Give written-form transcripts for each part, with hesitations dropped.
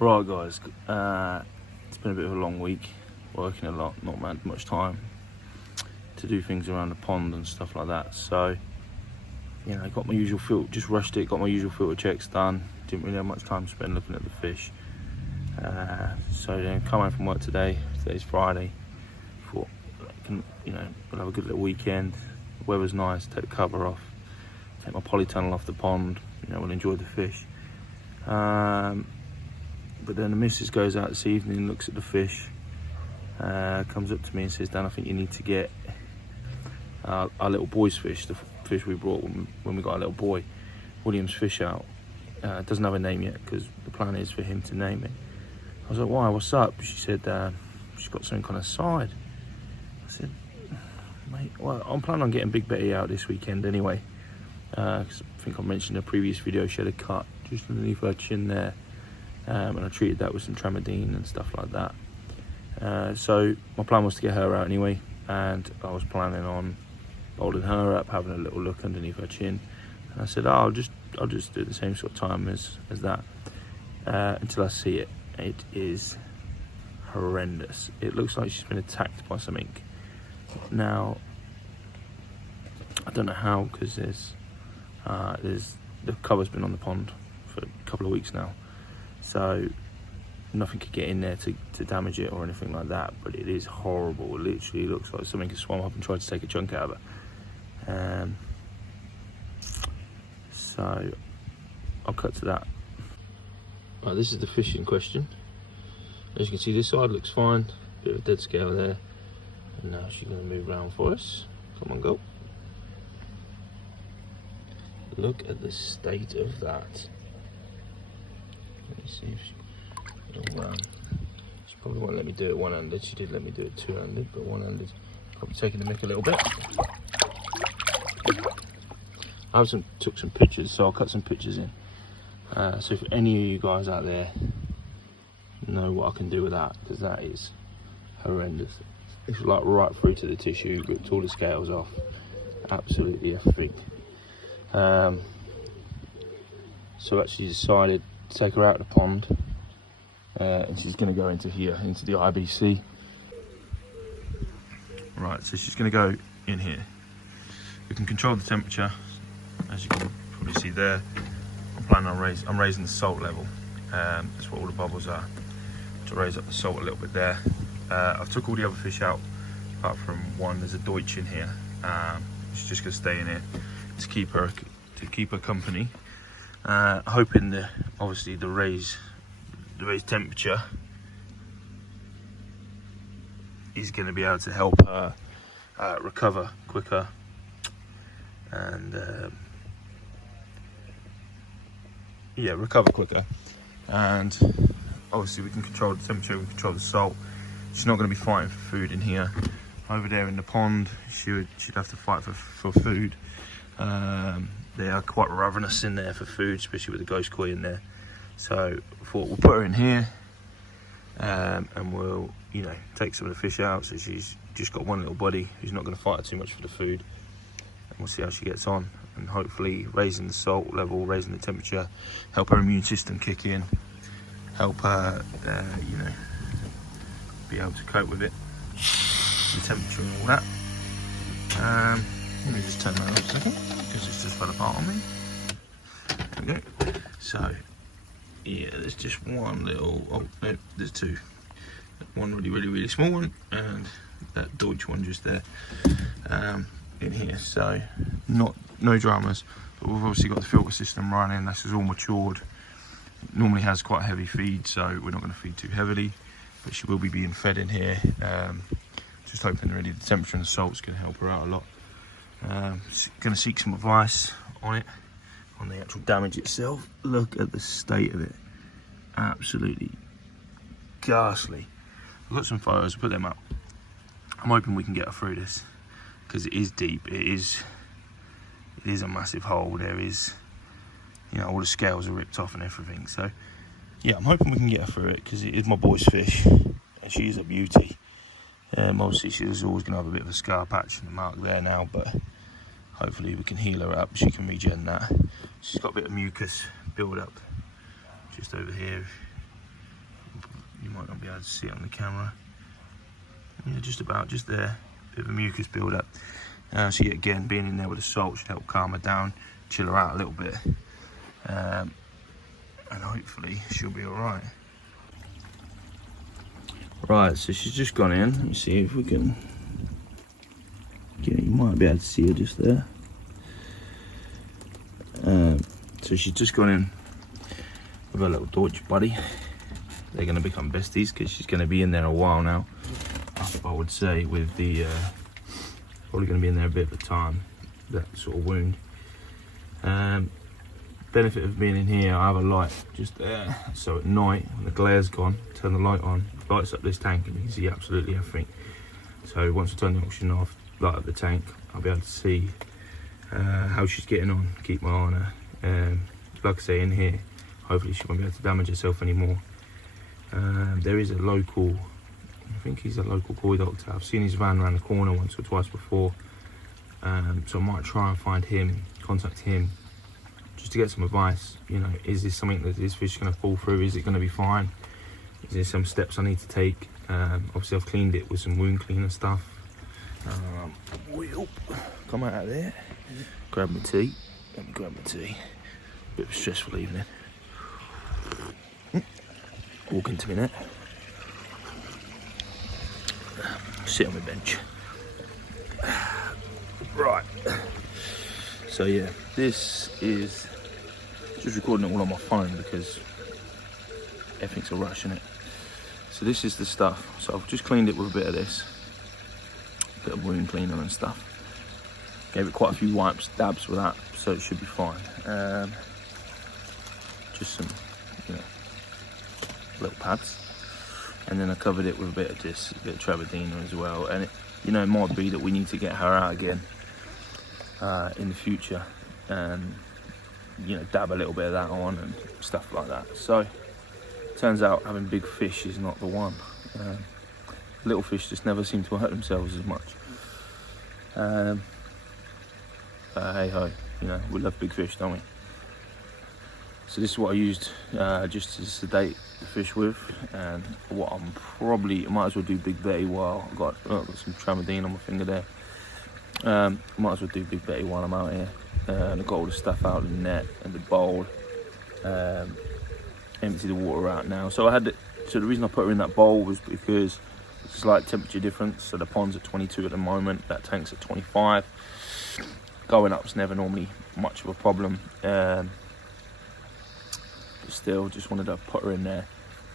Right guys, it's been a bit of a long week, working a lot, not had much time to do things around the pond and stuff like that. So, you know, I got my usual filter, just rushed it, got my usual filter checks done. Didn't really have much time to spend looking at the fish. So then come home from work today, today's Friday, thought, you know, we'll have a good little weekend. The weather's nice, take the cover off, take my polytunnel off the pond, you know, we'll enjoy the fish. But then the missus goes out this evening, looks at the fish, comes up to me and says, Dan, I think you need to get our little boy's fish, the fish we brought when we got our little boy, William's fish out. It doesn't have a name yet because the plan is for him to name it. I was like, why, what's up? She said, she's got something on her side. I said, mate, well, I'm planning on getting Big Betty out this weekend anyway. Cause I think I mentioned in a previous video, she had a cut just underneath her chin there. And I treated that with some tramadine and stuff like that. So my plan was to get her out anyway, and I was planning on holding her up, having a little look underneath her chin. And I said, oh, I'll just do the same sort of time as that until I see it. It is horrendous. It looks like she's been attacked by something. Now, I don't know how, because the cover's been on the pond for a couple of weeks now. So nothing could get in there to damage it or anything like that, but it is horrible. It literally looks like something has swum up and tried to take a chunk out of her. So I'll cut to that. Right, this is the fish in question. As you can see, this side looks fine, bit of a dead scale there. And now she's going to move around for us. Come on, go. Look at the state of that. Let me see if she probably won't let me do it one-handed. She did let me do it two-handed, but one-handed probably taking the mick a little bit. I took some pictures, so I'll cut some pictures in. So if any of you guys out there know what I can do with that, because that is horrendous. It's like right through to the tissue, ripped all the scales off. Absolutely a fig. So actually decided to take her out of the pond, and she's going to go into here, into the IBC. Right, so she's going to go in here. We can control the temperature, as you can probably see there. I'm raising the salt level. That's what all the bubbles are, to raise up the salt a little bit there. I've took all the other fish out, apart from one. There's a Deutsch in here. She's just going to stay in here to keep her company. Hoping that obviously the raised temperature is going to be able to help her recover quicker, and recover quicker. And obviously we can control the temperature, we can control the salt. She's not going to be fighting for food in here. Over there in the pond, she'd have to fight for food. They are quite ravenous in there for food, especially with the ghost koi in there. So I thought we'll put her in here, and we'll, you know, take some of the fish out. So she's just got one little body who's not going to fight her too much for the food, and we'll see how she gets on. And hopefully raising the salt level, raising the temperature, help her immune system kick in, help her, you know, be able to cope with it, the temperature and all that. Let me just turn that up a second, because it's just fell apart on me. There we go. So, yeah, there's just one little, oh no, there's two. One really small one, and that Deutsch one just there, in here. So, no dramas, but we've obviously got the filter system running. This is all matured. It normally has quite a heavy feed, so we're not going to feed too heavily, but she will be being fed in here. Just hoping really the temperature and the salt's going to help her out a lot. Going to seek some advice on it, on the actual damage itself. Look at the state of it, absolutely ghastly. I've got some photos, I'll put them up. I'm hoping we can get her through this, because it is deep. It is a massive hole. There is, you know, all the scales are ripped off and everything. So yeah, I'm hoping we can get her through it, because it is my boy's fish and she is a beauty. Obviously she's always going to have a bit of a scar patch and a mark there now, but hopefully we can heal her up. She can regen that. She's got a bit of mucus build up just over here. You might not be able to see it on the camera. Yeah, just there. Bit of a mucus build-up. So yeah, again, being in there with the salt should help calm her down, chill her out a little bit, and hopefully she'll be all right. Right, so she's just gone in. Let me see if we can. Yeah, you might be able to see her just there. So she's just gone in with her little Deutsch buddy. They're going to become besties because she's going to be in there a while now. I would say with the probably going to be in there a bit of a time, that sort of wound. Benefit of being in here, I have a light just there, so at night when the glare's gone, turn the light on, lights up this tank and you can see absolutely everything. So once I turn the oxygen off, light up the tank, I'll be able to see how she's getting on, keep my eye on her. Like I say, in here, hopefully she won't be able to damage herself anymore. There is a local, I think he's a local koi doctor. I've seen his van around the corner once or twice before. So I might try and find him, contact him, just to get some advice. You know, is this something that this fish is going to fall through? Is it going to be fine? Is there some steps I need to take? Obviously I've cleaned it with some wound cleaner stuff. We'll come out of there, grab my tea. Let me grab my tea. Bit of a stressful evening. Walk into my net. Sit on my bench. Right. So yeah, this is just recording it all on my phone because everything's a rush in it. So this is the stuff. So I've just cleaned it with a bit of this, bit of wound cleaner and stuff. Gave it quite a few wipes, dabs with that, so it should be fine. Just some, you know, little pads, and then I covered it with a bit of this, a bit of Travedina as well. And it, you know, it might be that we need to get her out again in the future, and you know, dab a little bit of that on and stuff like that. So turns out having big fish is not the one. Little fish just never seem to hurt themselves as much. Hey ho, you know, we love big fish, don't we? So this is what I used just to sedate the fish with, and what I'm probably, I might as well do Big Betty while I've got some Tramadine on my finger there. Might as well do Big Betty while I'm out here. And I've got all the stuff out in the net and the bowl. Empty the water out now. So the reason I put her in that bowl was because it's a slight temperature difference. So the pond's at 22 at the moment, that tank's at 25. Going up's never normally much of a problem. But still, just wanted to put her in there.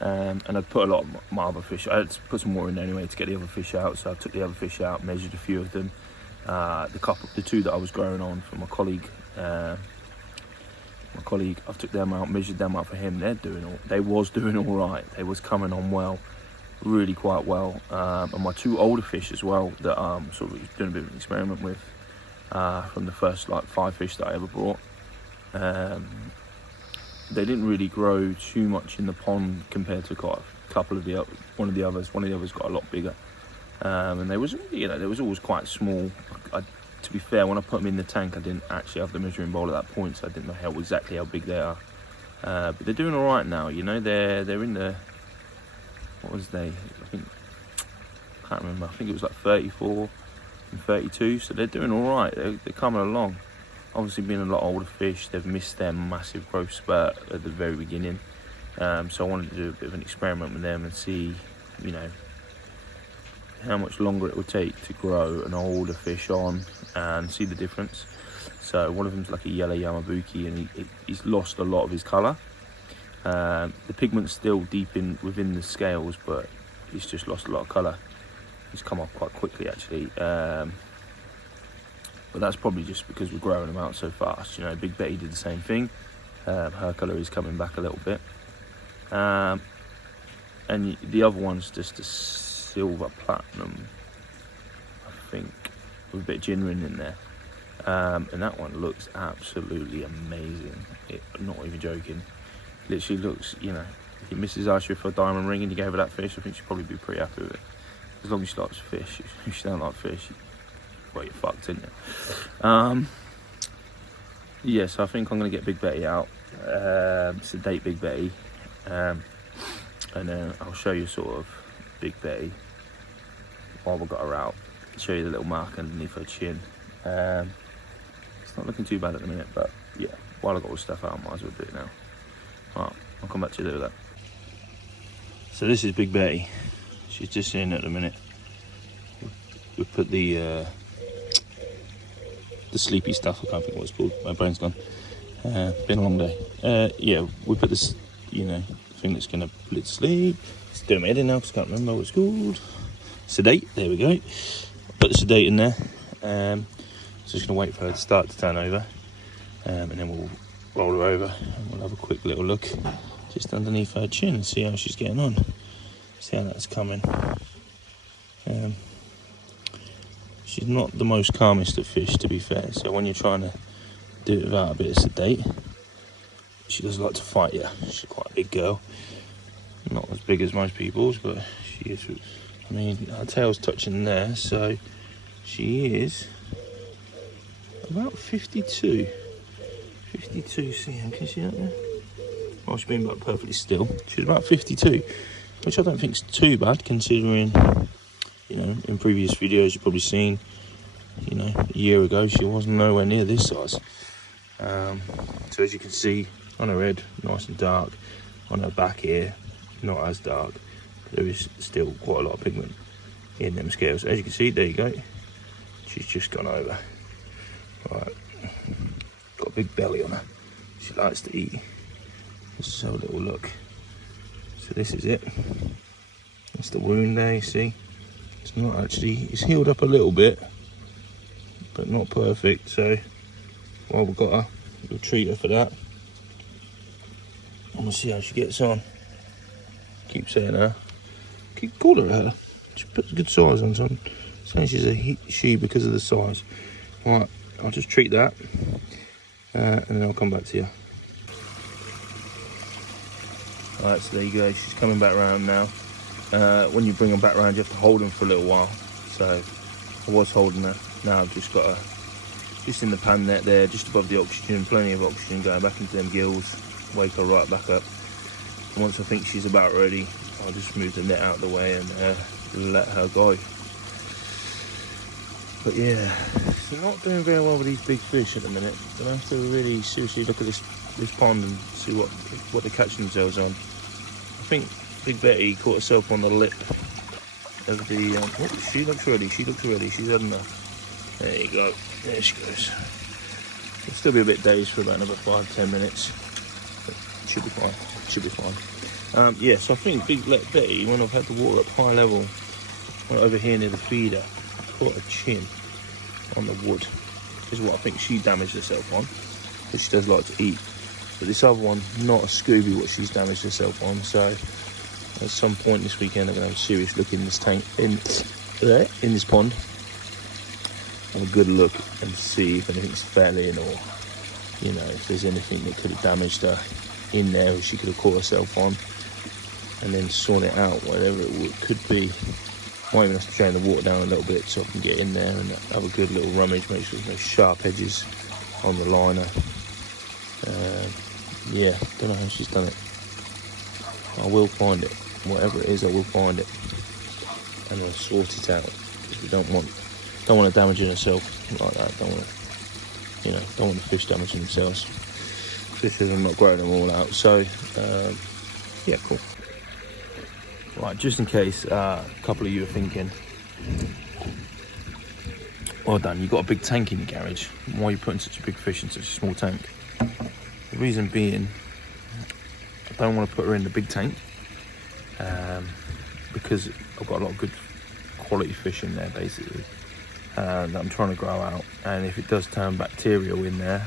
And I'd put a lot of my other fish. I had to put some water in there anyway to get the other fish out. So I took the other fish out, measured a few of them. The two that I was growing on for my colleague, I took them out, measured them out for him. They was doing all right. They was coming on well, really quite well. And my two older fish as well that I'm sort of doing a bit of an experiment with, from the first like 5 fish that I ever brought. They didn't really grow too much in the pond compared to a couple of one of the others. One of the others got a lot bigger. And they was, you know, they was always quite small. To be fair, when I put them in the tank, I didn't actually have the measuring bowl at that point, so I didn't know exactly how big they are. But they're doing all right now. You know, they're in the, what was they? I can't remember. I think it was like 34 and 32. So they're doing all right. They're coming along. Obviously, being a lot older fish, they've missed their massive growth spurt at the very beginning. So I wanted to do a bit of an experiment with them and see, you know, how much longer it would take to grow an older fish on and see the difference. So one of them's like a yellow Yamabuki, and he's lost a lot of his colour. The pigment's still deep within the scales, but he's just lost a lot of colour. He's come off quite quickly actually. But that's probably just because we're growing them out so fast. You know, Big Betty did the same thing. Her colour is coming back a little bit. And the other one's just a silver platinum, I think, with a bit of gingerin in there. And that one looks absolutely amazing. I'm not even joking. Literally looks, you know, if your missus asked you for a diamond ring and you gave her that fish, I think she'd probably be pretty happy with it. As long as she likes fish. If she don't like fish, well, you're fucked, isn't it? Yeah, so I think I'm going to get Big Betty out, sedate Big Betty, and then I'll show you sort of Big Betty while we've got her out. Show you the little mark underneath her chin. It's not looking too bad at the minute, but yeah, while I've got all the stuff out, I might as well do it now. Alright, I'll come back to you with that. So this is Big Betty. She's just in at the minute. We put the sleepy stuff, I can't think what it's called, my brain's gone. Been a long day. Yeah, we put this, you know, thing that's going to put it to sleep. It's doing my head in now because I can't remember what it's called. Sedate, there we go. Put the sedate in there. So just going to wait for her to start to turn over. And then we'll roll her over and we'll have a quick little look just underneath her chin and see how she's getting on. See how that's coming. She's not the most calmest of fish, to be fair, so when you're trying to do it without a bit of sedate, she does like to fight you. She's quite a big girl, not as big as most people's, but she is. I mean, her tail's touching there, so she is about 52 cm. Can you see that there? Well, she's been like perfectly still. She's about 52, which I don't think is too bad considering, you know, in previous videos you've probably seen, you know, a year ago she was nowhere near this size. So as you can see on her head, nice and dark. On her back here, not as dark. But there is still quite a lot of pigment in them scales. As you can see, there you go. She's just gone over. Right, got a big belly on her. She likes to eat. Let's just have a little look. So this is it. That's the wound there, you see. It's not actually, it's healed up a little bit, but not perfect. So while we've got her, we'll treat her for that. And we'll see how she gets on. Keep saying her. Keep calling her. She puts a good size on, so I'm saying she's a she because of the size. Right, I'll just treat that, and then I'll come back to you. Alright, so there you go, she's coming back round now. When you bring them back round, you have to hold them for a little while. So I was holding her. Now I've just got her just in the pan net there, just above the oxygen, plenty of oxygen going back into them gills. Wake her right back up. And once I think she's about ready, I'll just move the net out of the way and let her go. But yeah, she's not doing very well with these big fish at the minute. Gonna have to really seriously look at this pond and see what they're catching themselves on. I think Big Betty caught herself on the lip of the. Oh, she looks ready. She looks ready. She's had enough. There you go. There she goes. She'll still be a bit dazed for about another 5-10 minutes. But should be fine. Should be fine. Yeah. So I think Big Betty, when I've had the water up high level, went over here near the feeder, caught her chin on the wood. Is what I think she damaged herself on. But she does like to eat. But this other one, not a Scooby, what she's damaged herself on. So at some point this weekend, I'm gonna have a serious look in this tank, in this pond. Have a good look and see if anything's fell in, or you know, if there's anything that could have damaged her in there, or she could have caught herself on, and then sort it out, whatever it could be. Might even have to drain the water down a little bit so I can get in there and have a good little rummage, make sure there's no sharp edges on the liner. Yeah, don't know how she's done it. I will find it. Whatever it is, I will find it. And I'll sort it out. Because we don't want to damage herself like that. Don't want the fish damaging themselves. Especially if I'm not growing them all out. So, yeah, cool. Right, just in case a couple of you are thinking, well done, you've got a big tank in your garage. Why are you putting such a big fish in such a small tank? The reason being, I don't want to put her in the big tank because I've got a lot of good quality fish in there basically that I'm trying to grow out, and if it does turn bacterial in there,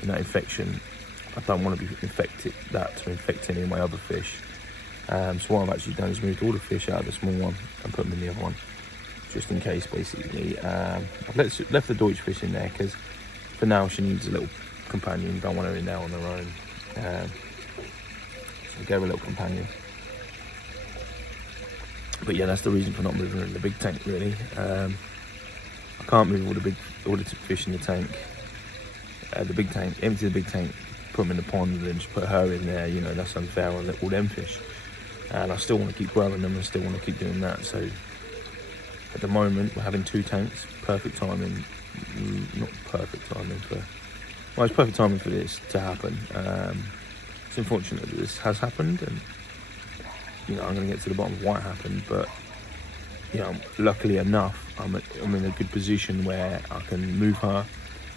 in that infection, I don't want to be infected to infect any of my other fish. So what I've actually done is moved all the fish out of the small one and put them in the other one, just in case basically. I've left the Deutsch fish in there because for now she needs a little companion, don't want her in there on her own. So I gave her a little companion. But yeah, that's the reason for not moving her in the big tank really. I can't move all the fish in the tank. The big tank, empty the big tank, put them in the pond and then just put her in there, you know, that's unfair on all them fish. and I still want to keep growing them and still want to keep doing that. So at the moment we're having 2 tanks. Perfect timing. Not perfect timing for, well, it's perfect timing for this to happen. It's unfortunate that this has happened, and you know, I'm going to get to the bottom of why it happened, but you know, luckily enough, I'm in a good position where I can move her,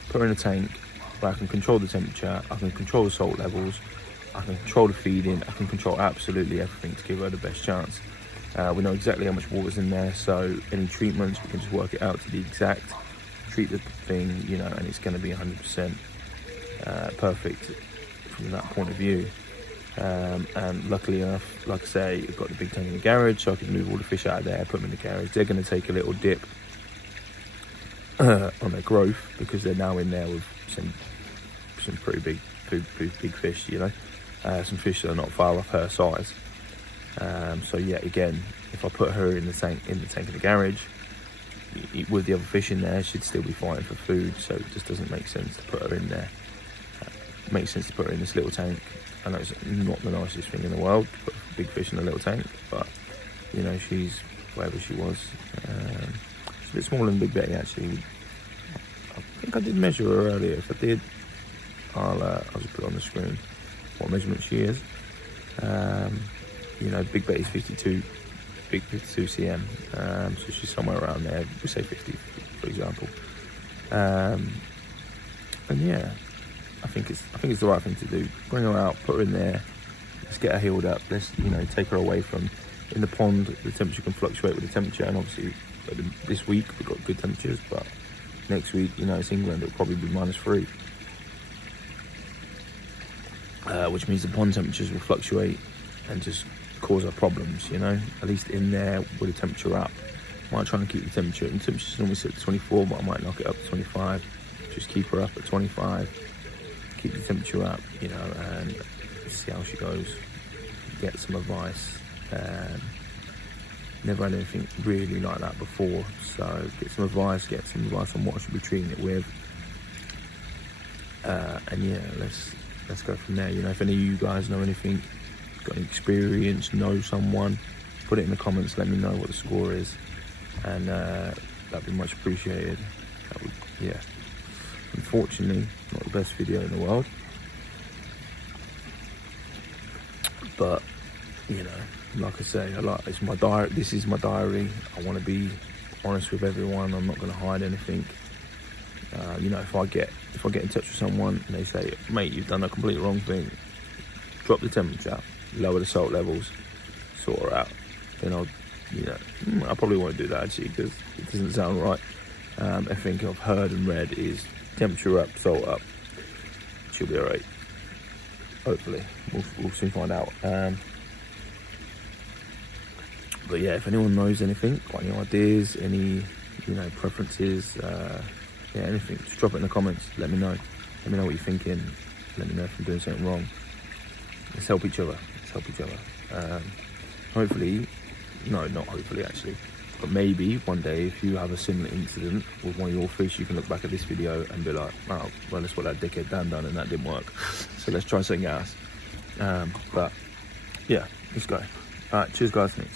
put her in a tank where I can control the temperature, I can control the salt levels, I can control the feeding, I can control absolutely everything to give her the best chance. We know exactly how much water's in there, so any treatments, we can just work it out to the exact, treat the thing, you know, and it's going to be 100% perfect from that point of view. And luckily enough, like I say, I've got the big tank in the garage, so I can move all the fish out of there, put them in the garage. They're going to take a little dip on their growth, because they're now in there with some pretty big fish, you know, some fish that are not far off her size. So yeah, again, if I put her in the tank in the garage with the other fish in there, she'd still be fighting for food. So it just doesn't make sense to put her in there. It makes sense to put her in this little tank. I know it's not the nicest thing in the world to put big fish in a little tank, but you know, she's wherever she was. She's a bit smaller than Big Betty actually. I think I did measure her earlier. If I did, I'll just put it on the screen what measurement she is. You know, Big Betty's 52 cm, so she's somewhere around there. We say 50, for example. And yeah, I think it's the right thing to do. Bring her out, put her in there. Let's get her healed up. Let's, you know, take her away from, in the pond, the temperature can fluctuate with the temperature, and obviously this week we've got good temperatures, but next week, you know, it's England, it'll probably be -3, which means the pond temperatures will fluctuate and just cause our problems, you know. At least in there with the temperature up, I might try and keep the temperature, and the temperature's normally set to 24, but I might knock it up to 25, just keep her up at 25, keep the temperature up, you know, and see how she goes. Get some advice. Never had anything really like that before, so get some advice on what I should be treating it with, and yeah, let's go from there. You know, if any of you guys know anything, got any experience, know someone, put it in the comments, let me know what the score is, and that'd be much appreciated. Yeah, unfortunately not the best video in the world, but you know, like I say, it's my diary. This is my diary. I want to be honest with everyone. I'm not going to hide anything. You know, if I get in touch with someone and they say, mate, you've done a complete wrong thing, drop the temperature, lower the salt levels, sort her out, then I'll, you know, I probably won't do that actually, because it doesn't sound right. Everything I've heard and read is temperature up, salt up, she'll be alright. Hopefully, we'll soon find out. But yeah, if anyone knows anything, got any ideas, any, you know, preferences, yeah, anything, just drop it in the comments. Let me know. Let me know what you're thinking. Let me know if I'm doing something wrong. Let's help each other. Hopefully, no, not hopefully actually, but maybe one day if you have a similar incident with one of your fish, you can look back at this video and be like, oh, well, that's what that dickhead Dan done and that didn't work. So let's try something else. But yeah, let's go. All right, cheers guys, thanks.